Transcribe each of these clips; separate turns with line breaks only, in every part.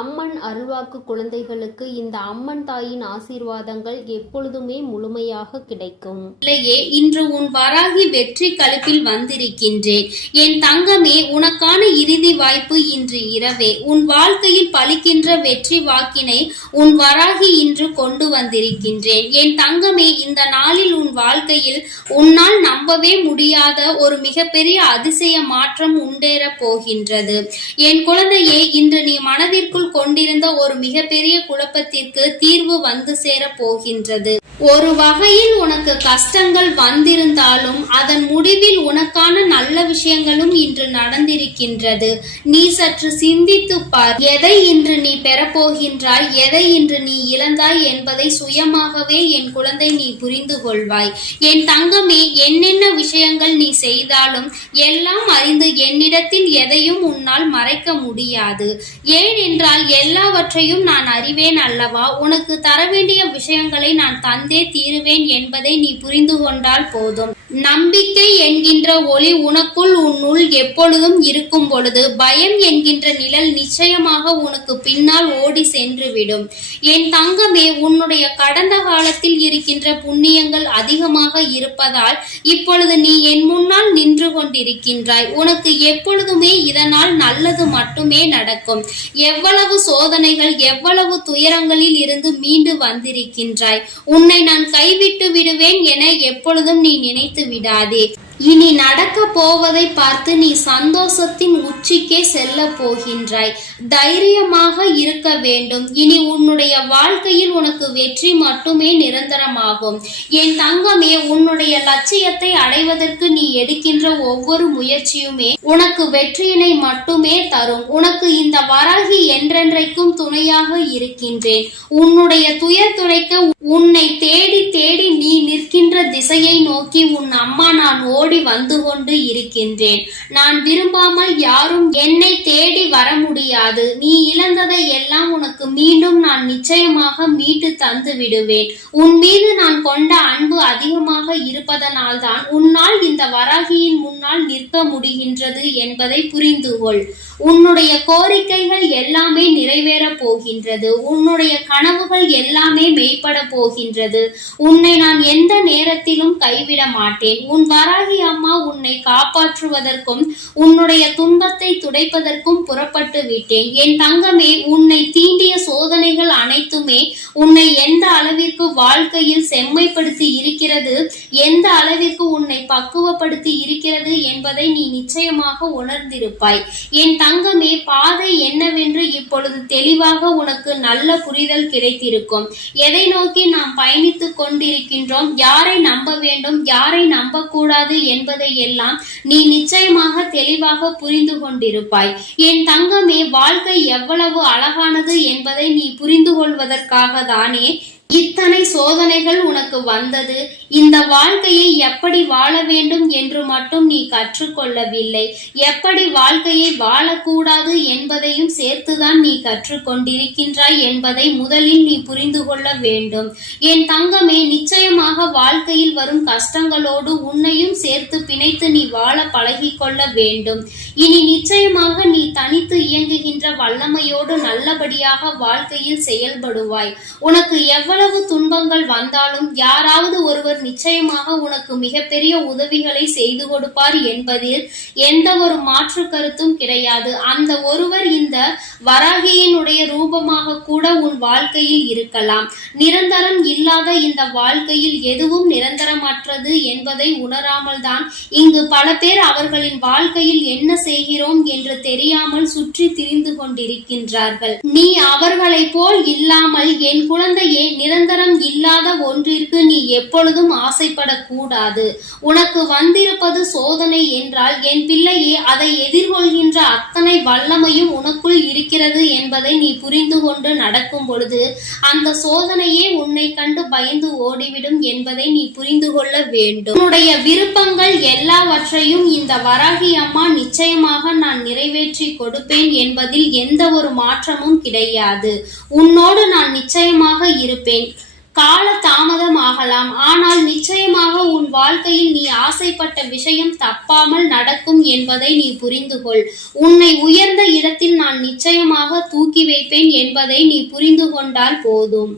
அம்மன் அருள்வாக்கு குழந்தைகளுக்கு இந்த அம்மன் தாயின் ஆசீர்வாதங்கள் எப்பொழுதுமே முழுமையாக கிடைக்கும்.
இல்லையே இன்று உன் வராகி வெற்றி கழுப்பில் வந்திருக்கின்றேன். என் தங்கமே உனக்கான இறுதி வாய்ப்பு இன்று இரவே. உன் வாழ்க்கையில் பலிக்கின்ற வெற்றி வாக்கினை உன் வராகி இன்று கொண்டு வந்திருக்கின்றேன். என் தங்கமே இந்த நாளில் உன் வாழ்க்கையில் உன்னால் நம்பவே முடியாத ஒரு மிகப்பெரிய அதிசய மாற்றம் உண்டேற போகின்றது. என் குழந்தையே இன்று நீ மனதிற்குள் கொண்டிருந்த ஒரு மிகப்பெரிய குழப்பத்திற்கு தீர்வு வந்து சேர போகின்றது. ஒரு வகையில் உனக்கு கஷ்டங்கள் வந்திருந்தாலும் அதன் முடிவில் உனக்கான நல்ல விஷயங்களும் இன்று நடந்திருக்கின்றது. நீ சற்று சிந்தித்து பார் எதை இன்று நீ பெறப்போகின்றாய் எதை இன்று நீ இழந்தாய் என்பதை சுயமாகவே என் குழந்தை நீ புரிந்து கொள்வாய். என் தங்கமே என்னென்ன விஷயங்கள் நீ செய்தாலும் எல்லாம் அறிந்து என்னிடத்தில் எதையும் உன்னால் மறைக்க முடியாது. ஏன் என்றால் எல்லாவற்றையும் நான் அறிவேன் அல்லவா? உனக்கு தர வேண்டிய விஷயங்களை நான் தந்தே தீருவேன் என்பதை நீ புரிந்து கொண்டால் போதும். நம்பிக்கை என்கின்ற ஒளி உனக்குள் உன்னுள் எப்பொழுதும் இருக்கும் பொழுது பயம் என்கின்ற நிழல் நிச்சயமாக உனக்கு பின்னால் ஓடி சென்றுவிடும். என் தங்கமே உன்னுடைய கடந்த காலத்தில் இருக்கின்ற புண்ணியங்கள் அதிகமாக இருப்பதால் இப்பொழுது நீ என் முன்னால் நின்று கொண்டிருக்கின்றாய். உனக்கு எப்பொழுதுமே இதனால் நல்லது மட்டுமே நடக்கும். எவ்வளவு சோதனைகள் எவ்வளவு துயரங்களில் இருந்து மீண்டு வந்திருக்கின்றாய். உன்னை நான் கைவிட்டு விடுவேன் என எப்பொழுதும் நீ நினைத்து விடாதே. இனி நடக்க போவதை பார்த்து நீ சந்தோஷத்தின் உச்சிக்கே செல்ல போகின்றாய். தைரியமாக இருக்க வேண்டும். இனி உன்னுடைய வாழ்க்கையில் உனக்கு வெற்றி மட்டுமே நிரந்தரமாகும். என் தங்கமே உன்னுடைய லட்சியத்தை அடைவதற்கு நீ எடுக்கின்ற ஒவ்வொரு முயற்சியுமே உனக்கு வெற்றியினை மட்டுமே தரும். உனக்கு இந்த வராகி என்றென்றைக்கும் துணையாக இருக்கின்றேன். உன்னுடைய துயர் துடைக்க உன்னை தேடி நீ நிற்கின்ற திசையை நோக்கி உன் அம்மா நான் ஓடி வந்து கொண்டு இருக்கின்றேன். நான் விரும்பாமல் யாரும் என்னை தேடி வர முடியாது நீ இழந்ததை எல்லாம் உனக்கு மீண்டும் நான் நிச்சயமாக மீட்டு தந்து விடுவேன். உன் மீது நான் கொண்ட அன்பு அதிகமாக இருப்பதனால்தான் உன்னால் இந்த வராகியின் முன்னால் நிற்க முடிகின்றது என்பதை புரிந்து கொள் உன்னுடைய கோரிக்கைகள் எல்லாமே நிறைவேற போகின்றது. உன்னுடைய கனவுகள் எல்லாமே மெய்ப்பட போகின்றது. உன்னை நான் எந்த நேரத்திலும் கைவிட மாட்டேன். உன் வராகி அம்மா உன்னை காப்பாற்றுவதற்கும் உன்னுடைய துன்பத்தை துடைப்பதற்கும் புறப்பட்டு விட்டேன். என் தங்கமே உன்னை தீண்டிய சோதனைகள் அனைத்துமே உன்னை எந்த அளவிற்கு வாழ்க்கையில் செம்மைப்படுத்தி இருக்கிறது எந்த அளவிற்கு உன்னை பக்குவப்படுத்தி இருக்கிறது என்பதை நீ நிச்சயமாக உணர்ந்திருப்பாய். என் தங்கமே பாதை என்னவென்று இப்பொழுது தெளிவாக உனக்கு நல்ல புரிதல் கிடைத்திருக்கும். எதை நோக்கி நாம் பயணித்துக் கொண்டிருக்கின்றோம்? யாரை நம்ப வேண்டும்? யாரை நம்பக்கூடாது என்பதை எல்லாம் நீ நிச்சயமாக தெளிவாக புரிந்து கொண்டிருப்பாய். என் தங்கமே வாழ்க்கை எவ்வளவு அழகானது என்பதை நீ புரிந்து கொள்வதற்காக தானே இத்தனை சோதனைகள் உனக்கு வந்தது. இந்த வாழ்க்கையை எப்படி வாழ வேண்டும் என்று மட்டும் நீ கற்றுக்கொள்ளவில்லை. எப்படி வாழ்க்கையை வாழக்கூடாது என்பதையும் சேர்த்துதான் நீ கற்றுக்கொண்டிருக்கின்றாய் என்பதை முதலில் நீ புரிந்து கொள்ள வேண்டும். என் தங்கமே நிச்சயமாக வாழ்க்கையில் வரும் கஷ்டங்களோடு உன்னையும் சேர்த்து பிணைத்து நீ வாழ பழகிக்கொள்ள வேண்டும். இனி நிச்சயமாக நீ தனித்து இயங்குகின்ற வல்லமையோடு நல்லபடியாக வாழ்க்கையில் செயல்படுவாய். உனக்கு எவ்வளவு துன்பங்கள் வந்தாலும் யாராவது ஒருவர் நிச்சயமாக உனக்கு மிகப்பெரிய உதவிகளை செய்து கொடுப்பார் என்பதில் எந்த ஒரு மாற்று கருத்தும் கிடையாது. அந்த ஒருவர் இந்த வராகியினுடைய ரூபமாக கூட உன் வாழ்க்கையில் இருக்கலாம். நிரந்தரம் இல்லாத இந்த வாழ்க்கையில் எதுவும் நிரந்தரமற்றது என்பதை உணராமல் தான் இங்கு பல பேர் அவர்களின் வாழ்க்கையில் என்ன செய்கிறோம் என்று தெரியாமல் சுற்றி திரிந்து கொண்டிருக்கின்றார்கள். நீ அவர்களைப் போல் இல்லாமல் என் குழந்தையே நிரந்தரம் இல்லாத ஒன்றிற்கு நீ எப்பொழுதும் ஆசைப்படக்கூடாது. உனக்கு வந்திருப்பது சோதனை என்றால் என் பிள்ளையே அதை எதிர்கொள்கின்ற அத்தனை வல்லமையும் உனக்குள் இருக்கிறது என்பதை நீ புரிந்து கொண்டு நடக்கும் பொழுது அந்த சோதனையே உன்னை கண்டு பயந்து ஓடிவிடும் என்பதை நீ புரிந்து கொள்ள வேண்டும். உன்னுடைய விருப்பங்கள் எல்லாவற்றையும் இந்த வராகி அம்மா நிச்சயமாக நான் நிறைவேற்றி கொடுப்பேன் என்பதில் எந்த ஒரு மாற்றமும் கிடையாது. உன்னோடு நான் நிச்சயமாக இருப்பேன். கால தாமதம் ஆகலாம் ஆனால் நிச்சயமாக உன் வாழ்க்கையில் நீ ஆசைப்பட்ட விஷயம் தப்பாமல் நடக்கும் என்பதை நீ புரிந்து கொள் உன்னை உயர்ந்த இடத்தில் நான் நிச்சயமாக தூக்கி வைப்பேன் என்பதை நீ புரிந்து கொண்டால் போதும்.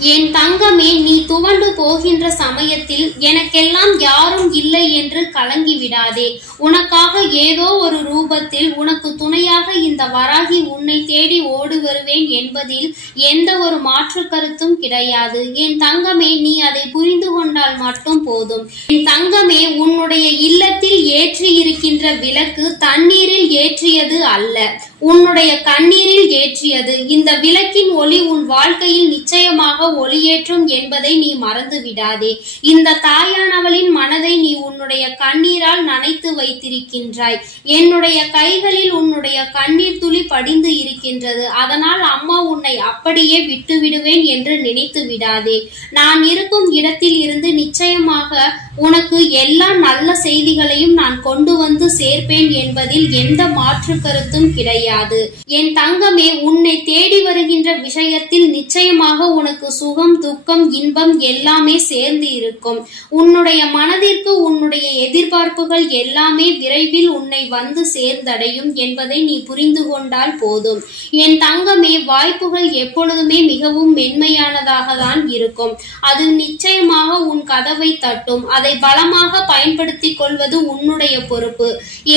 என் தங்கமே நீ துவண்டு போகின்ற சமயத்தில் எனக்கெல்லாம் யாரும் இல்லை என்று கலங்கி விடாதே. உனக்காக ஏதோ ஒரு ரூபத்தில் உனக்கு துணையாக இந்த வராகி உன்னை தேடி ஓடி வருவேன் என்பதில் எந்த ஒரு மாற்று கருத்தும் கிடையாது. என் தங்கமே நீ அதை புரிந்து கொண்டால் மட்டும் போதும். என் தங்கமே உன்னுடைய இல்லத்தில் ஏற்றி இருக்கின்ற விளக்கு தண்ணீரில் ஏற்றியது அல்ல. உன்னுடைய கண்ணீரில் ஏற்றியது. இந்த விளக்கின் ஒளி உன் வாழ்க்கையில் நிச்சயமாக ஒளியேற்றும் என்பதை நீ மறந்து விடாதே இந்த தாயானவளின் மனதை நீ உன்னுடைய கண்ணீரால் நனைத்து வைத்திருக்கின்றாய். என்னுடைய கைகளில் உன்னுடைய கண்ணீர் துளி படிந்து இருக்கின்றது. அதனால் அம்மா உன்னை அப்படியே விட்டு விடுவேன் என்று நினைத்து விடாதே. நான் இருக்கும் இடத்தில் இருந்து நிச்சயமாக உனக்கு எல்லா நல்ல செய்திகளையும் நான் கொண்டு வந்து சேர்ப்பேன் என்பதில் எந்த மாற்று கருத்தும் கிடையாது. கிடையாது. என் தங்கமே உன்னை தேடி வருகின்ற விஷயத்தில் நிச்சயமாக உனக்கு சுகம் துக்கம் இன்பம் எல்லாமே சேர்ந்து இருக்கும். உன்னுடைய மனதிற்கு உன்னுடைய எதிர்பார்ப்புகள் எல்லாமே விரைவில் உன்னை வந்து சேர்ந்தடையும் என்பதை நீ புரிந்து கொண்டால் போதும். என் தங்கமே வாய்ப்புகள் எப்பொழுதுமே மிகவும் மென்மையானதாக தான் இருக்கும். அது நிச்சயமாக உன் கதவை தட்டும். அதை பலமாக பயன்படுத்திக் கொள்வது உன்னுடைய பொறுப்பு.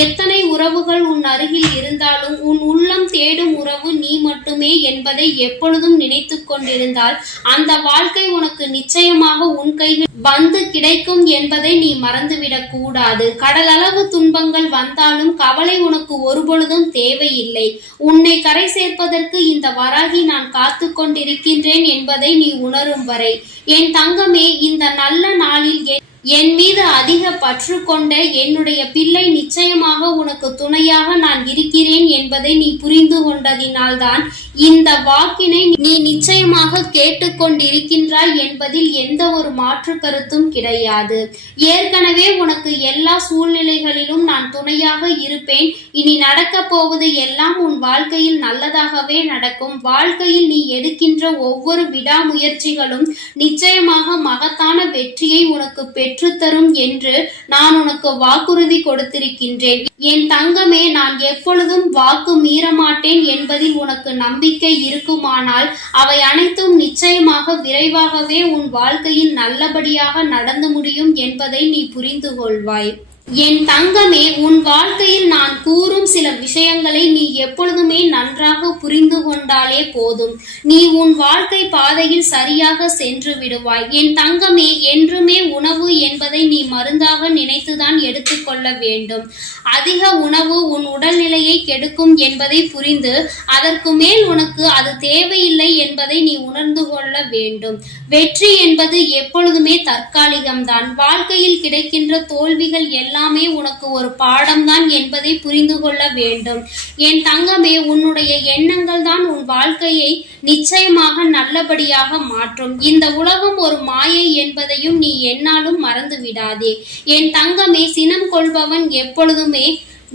எத்தனை உறவுகள் உன் அருகில் இருந்தாலும் உன் உள்ளம் தேடும் உறவு நீ மட்டுமே என்பதை எப்பொழுதும் நினைத்துக் கொண்டிருந்தால் அந்த வாழ்க்கை உனக்கு நிச்சயமாக உன் கையில் வந்து கிடைக்கும் என்பதை நீ மறந்துவிடக் கூடாது. கடலளவு துன்பங்கள் வந்தாலும் கவலை உனக்கு ஒருபொழுதும் தேவையில்லை. உன்னை கரை சேர்ப்பதற்கு இந்த வராகி நான் காத்து கொண்டிருக்கின்றேன் என்பதை நீ உணரும் வரை. என் தங்கமே இந்த நல்ல நாளில் என் மீது அதிக பற்று கொண்ட என்னுடைய பிள்ளை நிச்சயமாக உனக்கு துணையாக நான் இருக்கிறேன் என்பதை நீ புரிந்து கொண்டதினால்தான் இந்த வாக்கினை நீ நிச்சயமாக கேட்டுக்கொண்டிருக்கின்றாய் என்பதில் எந்த ஒரு மாற்று கருத்தும் கிடையாது. ஏற்கனவே உனக்கு எல்லா சூழ்நிலைகளிலும் நான் துணையாக இருப்பேன். இனி நடக்கப் போவது எல்லாம் உன் வாழ்க்கையில் நல்லதாகவே நடக்கும். வாழ்க்கையில் நீ எடுக்கின்ற ஒவ்வொரு விடாமுயற்சிகளும் நிச்சயமாக மகத்தான வெற்றியை உனக்கு பெற்றுத்தரும் என்று நான் உனக்கு வாக்குறுதி கொடுத்திருக்கின்றேன். என் தங்கமே நான் எப்பொழுதும் வாக்கு மீறமாட்டேன் என்பதில் உனக்கு நம்பிக்கை இருக்குமானால் அவை அனைத்தும் நிச்சயமாக விரைவாகவே உன் வாழ்க்கையில் நல்லபடியாக நடந்து முடியும் என்பதை நீ புரிந்து கொள்வாய் என் தங்கமே உன் வாழ்க்கையில் நான் கூறும் சில விஷயங்களை நீ எப்பொழுதுமே நன்றாக புரிந்து கொண்டாலே போதும். நீ உன் வாழ்க்கை பாதையில் சரியாக சென்று விடுவாய். என் தங்கமே என்றுமே உணவு என்பதை நீ மருந்தாக நினைத்துதான் எடுத்துக்கொள்ள வேண்டும். அதிக உணவு உன் உடல்நிலையை கெடுக்கும் என்பதை புரிந்து அதற்கு மேல் உனக்கு அது தேவையில்லை என்பதை நீ உணர்ந்து கொள்ள வேண்டும். வெற்றி என்பது எப்பொழுதுமே தற்காலிகம்தான். வாழ்க்கையில் கிடைக்கின்ற தோல்விகள் எல்லாம் உனக்கு ஒரு பாடம்தான் என்பதை புரிந்து கொள்ள வேண்டும். என் தங்கமே உன்னுடைய எண்ணங்கள் தான் உன் வாழ்க்கையை நிச்சயமாக நல்லபடியாக மாற்றும். இந்த உலகம் ஒரு மாயை என்பதையும் நீ என்னாலும் மறந்து விடாதே என் தங்கமே சினம் கொள்பவன் எப்பொழுதுமே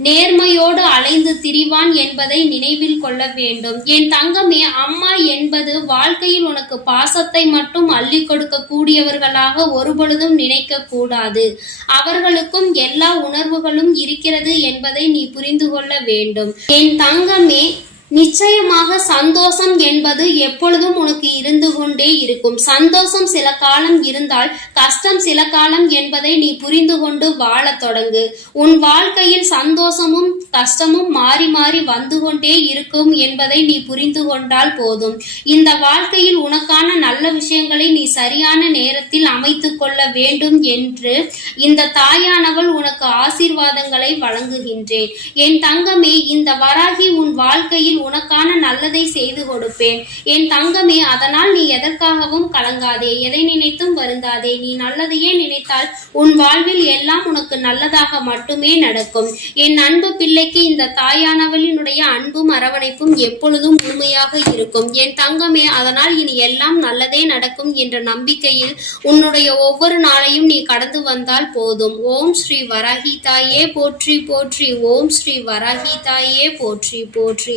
நேர்மையோடு அலைந்து திரிவான் என்பதை நினைவில் கொள்ள வேண்டும். என் தங்கமே அம்மா என்பது வாழ்க்கையில் உனக்கு பாசத்தை மட்டும் அள்ளி கொடுக்க கூடியவர்களாக ஒருபொழுதும் நினைக்க கூடாது அவர்களுக்கும் எல்லா உணர்வுகளும் இருக்கிறது என்பதை நீ புரிந்து கொள்ள வேண்டும். என் தங்கமே நிச்சயமாக சந்தோஷம் என்பது எப்பொழுதும் உனக்கு இருந்து கொண்டே இருக்கும். சந்தோஷம் சில காலம் இருந்தால் கஷ்டம் சில காலம் என்பதை நீ புரிந்து கொண்டு வாழத் தொடங்கு. உன் வாழ்க்கையில் சந்தோஷமும் கஷ்டமும் மாறி மாறி வந்து கொண்டே இருக்கும் என்பதை நீ புரிந்து கொண்டால் போதும். இந்த வாழ்க்கையில் உனக்கான நல்ல விஷயங்களை நீ சரியான நேரத்தில் அமைத்து கொள்ள வேண்டும் என்று இந்த தாயானவள் உனக்கு ஆசீர்வாதங்களை வழங்குகின்றேன் என் தங்கமே இந்த வராகி உன் வாழ்க்கையில் உனக்கான நல்லதை செய்து கொடுப்பேன். என் தங்கமே அதனால் நீ எதற்காகவும் கலங்காதே எதை நினைத்தும் வருந்தாதே. நீ நல்லதையே நினைத்தால் உன் வாழ்வில் எல்லாம் உனக்கு நல்லதாக மட்டுமே நடக்கும். என் அன்பு பிள்ளைக்கு இந்த தாயானவளினுடைய அன்பும் அரவணைப்பும் எப்பொழுதும் முழுமையாக இருக்கும். என் தங்கமே அதனால் இனி எல்லாம் நல்லதே நடக்கும் என்ற நம்பிக்கையில் உன்னுடைய ஒவ்வொரு நாளையும் நீ கடந்து வந்தால் போதும். ஓம் ஸ்ரீ வராகி தாயே போற்றி போற்றி. ஓம் ஸ்ரீ வராகி தாயே போற்றி போற்றி.